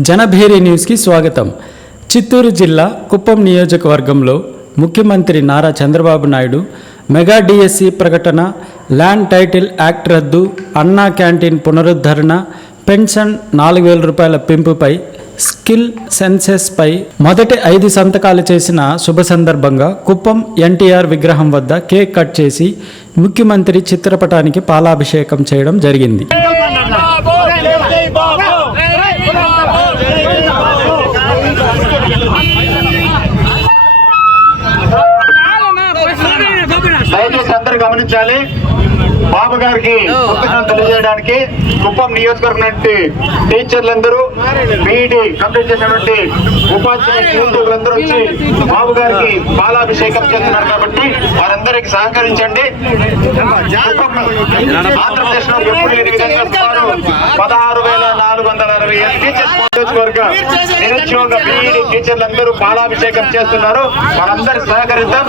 జనభేరి న్యూస్కి స్వాగతం. చిత్తూరు జిల్లా కుప్పం నియోజకవర్గంలో ముఖ్యమంత్రి నారా చంద్రబాబు నాయుడు మెగా డిఎస్సి ప్రకటన ల్యాండ్ టైటిల్ యాక్ట్ రద్దు అన్నా క్యాంటీన్ పునరుద్ధరణ పెన్షన్ నాలుగు వేల రూపాయల పెంపుపై స్కిల్ సెన్సెస్పై మొదటి ఐదు సంతకాలు చేసిన శుభ సందర్భంగా కుప్పం ఎన్టీఆర్ విగ్రహం వద్ద కేక్ కట్ చేసి ముఖ్యమంత్రి చిత్రపటానికి పాలాభిషేకం చేయడం జరిగింది బాబు జై బాబు దయచేసి అందరూ గమనించాలి. బాబు గారికి తెలియజేయడానికి కుప్పం నియోజకవర్గం నుండి టీచర్లందరూ బీఈడి కంప్లీట్ చేసినటువంటి ఉపాధ్యాయ నిరుద్యోగులందరూ వచ్చి బాబు గారికి పాలాభిషేకం చేస్తున్నారు కాబట్టి వారందరికి సహకరించండి. ఆంధ్రప్రదేశ్లో ఎప్పుడు లేని విధంగా సుమారు పదహారు వేల నాలుగు వందల అరవై ఏడు టీచర్స్ నియోజకవర్గ నిరుద్యోగ బీఈడి టీచర్లందరూ పాలాభిషేకం చేస్తున్నారు. వారందరూ సహకరిద్దాం.